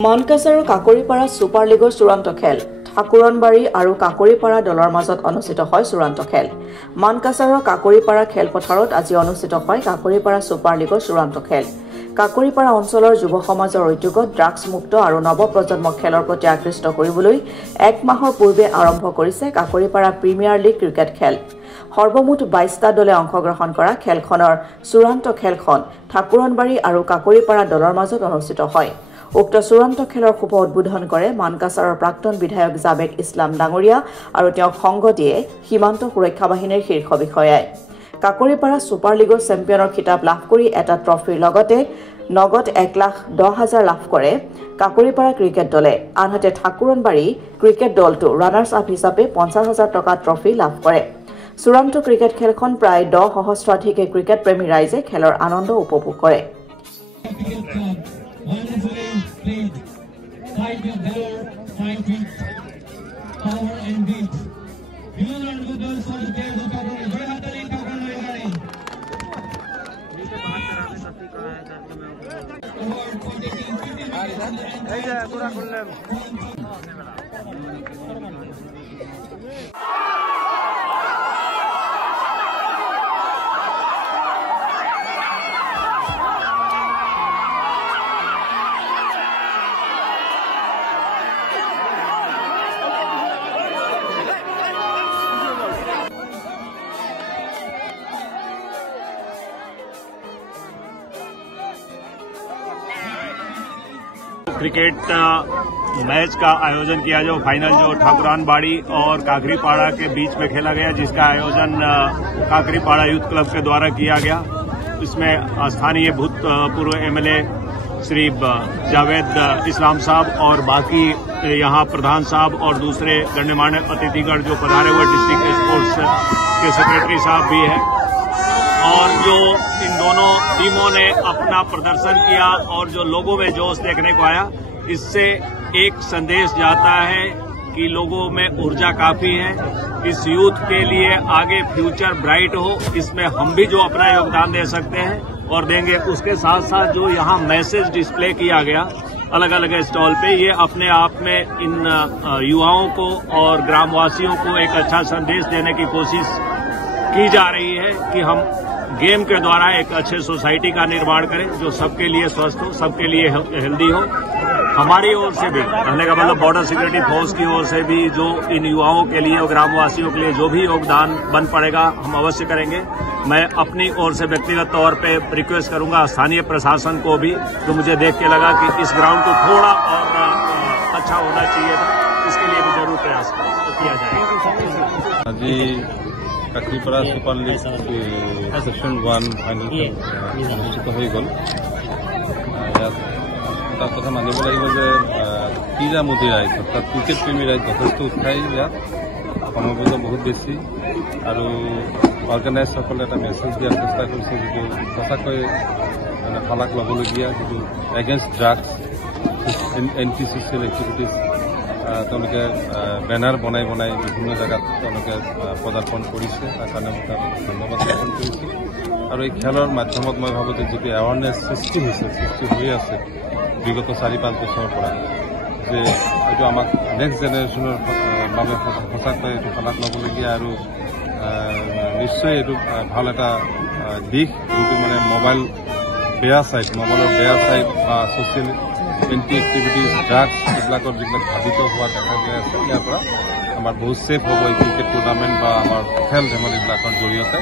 Mankachar Kakoripara super লীগৰ চূড়ান্ত খেল ঠাকুৰনবাৰী আৰু কাকৰিপাৰা দলৰ মাজত অনুষ্ঠিত হয় চূড়ান্ত খেল। মানকাছাৰৰ কাকৰিপাৰা খেলপথাৰত আজি অনুষ্ঠিত হয় কাকৰিপাৰা ছুপাৰ লীগৰ চূড়ান্ত খেল। কাকৰিপাৰা অঞ্চলৰ যুৱ সমাজৰ উদ্যোগত ড্ৰাগছমুক্ত আৰু নৱপ্ৰজন্মক খেলৰ প্ৰতি আকৃষ্ট কৰিবলৈ 1 মাহৰ পূৰ্বে আৰম্ভ কৰিছে কাকৰিপাৰা প্ৰিমিয়াৰ লীগ ক্ৰিকেট খেল। সৰ্বমুঠ 22টা দলে অংশগ্ৰহণ কৰা খেলখনৰ চূড়ান্ত খেলখন ঠাকুৰনবাৰী আৰু কাকৰিপাৰা দলৰ মাজত অনুষ্ঠিত হয়। উক্ত চূড়ান্ত খেলৰ শুভ উদ্বোধন কৰে মানকাছাৰৰ প্ৰাক্তন বিধায়ক জাবেদ ইছলাম ডাঙৰীয়া আৰু তেওঁক সংগ দিয়ে সীমান্ত সুৰক্ষা বাহিনীৰ শীৰ্ষ বিষয়াই। কাকৰিপাৰা ছুপাৰ লীগৰ চেম্পিয়নৰ খিতাপ লাভ কৰি এটা ট্ৰফিৰ লগতে নগদ 1,10,000 লাভ কৰে কাকৰিপাৰা ক্ৰিকেট দলে। আনহাতে ঠাকুৰনবাৰী ক্ৰিকেট দলটো ৰানাৰ্ছ আপ হিচাপে 50,000 টকা ট্ৰফি লাভ কৰে। চূড়ান্ত ক্ৰিকেট খেলখন প্ৰায় 10 সহস্ৰাধিক ক্ৰিকেট প্ৰেমী ৰাইজে খেলৰ আনন্দ উপভোগ কৰে। Wonderfully played. Fight with valor, fight with power and wit. You learn good goals for the players of Kakurun. Very happily Kakurun Lagari. Award for taking 50 cricket match का आयोजन किया जो फाइनल जो ठाकुरानबाड़ी और काकरीपाड़ा के बीच में खेला गया, जिसका आयोजन काकरीपाड़ा यूथ क्लब के द्वारा किया गया। इसमें स्थानीय भूतपूर्व एमएलए श्री जावेद इस्लाम साहब और बाकी यहाँ प्रधान साहब और दूसरे गण्यमान्य अतिथिगण जो पधारे हुए डिस्ट्रिक्ट स्पोर्ट्स के सेक्रेटरी साहब भी हैं। और जो इन दोनों टीमों ने अपना प्रदर्शन किया और जो लोगों में जोश देखने को आया, इससे एक संदेश जाता है कि लोगों में ऊर्जा काफी है। इस यूथ के लिए आगे फ्यूचर ब्राइट हो, इसमें हम भी जो अपना योगदान दे सकते हैं और देंगे। उसके साथ साथ जो यहाँ मैसेज डिस्प्ले किया गया अलग अलग स्टॉल पे, ये अपने आप में इन युवाओं को और ग्रामवासियों को एक अच्छा संदेश देने की कोशिश की जा रही है कि हम गेम के द्वारा एक अच्छे सोसाइटी का निर्माण करें जो सबके लिए स्वस्थ हो, सबके लिए हेल्दी हो। हमारी ओर से भी, कहने का मतलब बॉर्डर सिक्योरिटी फोर्स की ओर से भी जो इन युवाओं के लिए और ग्रामवासियों के लिए जो भी योगदान बन पड़ेगा हम अवश्य करेंगे। मैं अपनी ओर से व्यक्तिगत तौर पे रिक्वेस्ट करूंगा स्थानीय प्रशासन को भी, जो मुझे देख के लगा कि इस ग्राउंड को थोड़ा और अच्छा होना चाहिए था, इसके लिए भी जरूर प्रयास किया जाएगा। Kakoripara super league section 1 final অনুষ্ঠিত হৈ গ'ল। ইয়াত এটা কথা মানিব লাগিব যে ক্ৰীড়ামোদী ৰাইজ অৰ্থাৎ ক্ৰিকেট প্ৰেমী ৰাইজ যথেষ্ট উৎসাহী, ইয়াত সমবেত বহুত বেছি আৰু অৰ্গেনাইজসকলে এটা মেছেজ দিয়াৰ চেষ্টা কৰিছে, যিটো সঁচাকৈ মানে শলাগ ল'বলগীয়া, যিটো against drugs anti social activities. তেওঁলোকে বেনাৰ বনাই বিভিন্ন জেগাত তেওঁলোকে প্ৰদৰ্শন কৰিছে, তাৰ কাৰণে মই ধন্যবাদ জ্ঞাপন কৰিছোঁ। আৰু এই খেলৰ মাধ্যমত মই ভাবোঁ যে যিটো এৱাৰনেছ সৃষ্টি হৈ আছে বিগত 4-5 বছৰৰ পৰা, যে এইটো আমাক নেক্সট জেনেৰেশ্যনৰ বাবে সঁচাকৈ এইটো শলাগ ল'বলগীয়া আৰু নিশ্চয় এইটো ভাল এটা দিশ, যিটো মানে মোবাইলৰ বেয়া ছাইড বা ছ'চিয়েল এণ্টি এক্টিভিটিজ ড্ৰাগছ এইবিলাকৰ যিবিলাক ভাবিত হোৱা দেখা গৈ আছে, ইয়াৰ পৰা আমাৰ বহুত ছেফ হ'ব এই ক্ৰিকেট টুৰ্ণামেণ্ট বা আমাৰ খেল ধেমালিবিলাকৰ জৰিয়তে।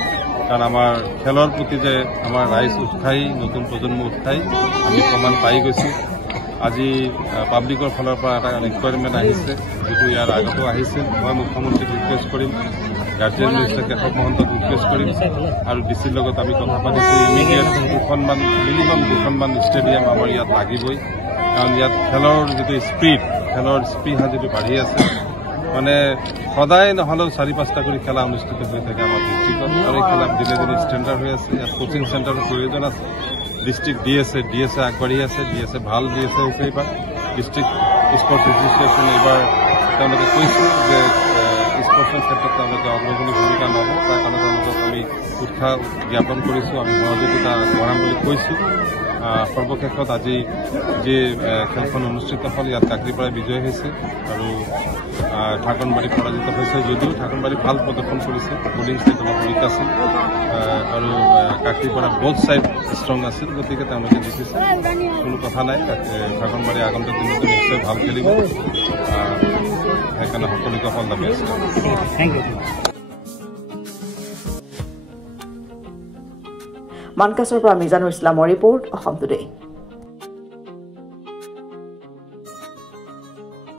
কাৰণ আমাৰ খেলৰ প্ৰতি যে আমাৰ ৰাইজ উৎসাহী, নতুন প্ৰজন্ম উৎসাহী, আমি প্ৰমাণ পাই গৈছোঁ। আজি পাব্লিকৰ ফালৰ পৰা এটা ৰিকুৱাৰমেণ্ট আহিছে, যিটো ইয়াৰ আগতো আহিছিল। মই মুখ্যমন্ত্ৰীক ৰিকুৱেষ্ট কৰিম, গাৰ্জেন মিনিষ্টাৰ কেশৱ মহন্তক ৰিকুৱেষ্ট কৰিম আৰু ডিচিৰ লগত আমি কথা পাতিছোঁ। ইমিডিয়েট মিনিমাম দুখনমান ষ্টেডিয়াম আমাৰ ইয়াত লাগিবই, কাৰণ ইয়াত খেলৰ যিটো খেলৰ স্পৃহা যিটো বাঢ়ি আছে, মানে সদায় নহ'লেও 4-5টা কৰি খেলা অনুষ্ঠিত হৈ থাকে আমাৰ ডিষ্ট্ৰিক্টত, আৰু এই খেলা দিনে দিনে ষ্টেণ্ডাৰ্ড হৈ আছে। ইয়াত কোচিং চেণ্টাৰৰ প্ৰয়োজন আছে। ডিষ্ট্ৰিক্ট ডিএছএ আগবাঢ়ি আছে, ডিএছএ ভাল ডিএছএ হৈছে এইবাৰ। ডিষ্ট্ৰিক্ট স্পৰ্টছ এছ'চিয়েশ্যন এইবাৰ তেওঁলোকে কৈছে যে স্পৰ্টছৰ ক্ষেত্ৰত তেওঁলোকে অগ্ৰণী ভূমিকা ল'ব, তাৰ কাৰণে তেওঁলোকক আমি উৎসাহ জ্ঞাপন কৰিছোঁ, আমি সহযোগিতা আগবঢ়াম বুলি কৈছোঁ। সৰ্বশেষত আজি যি খেলখন অনুষ্ঠিত হ'ল ইয়াত কাকৰিপাৰাই বিজয়ী হৈছে আৰু ঠাকুৰবাৰী পৰাজিত হৈছে যদিও ঠাকুৰবাৰী ভাল প্ৰদৰ্শন কৰিছে বলিং ষ্টাইল অলপ উইক আছিল আৰু কাকৰিপাৰা বোথ ছাইড ষ্ট্ৰং আছিল গতিকে তেওঁলোকে জিকিছে কোনো কথা নাই ঠাকুৰবাৰী আগন্তুক দিনতো নিশ্চয় ভাল খেলিব সেইকাৰণে সকলোকে সফল দাবী আছে মানকাছৰ পৰা মিজানুৰ ইছলামৰ ৰিপৰ্ট অসম টুডে।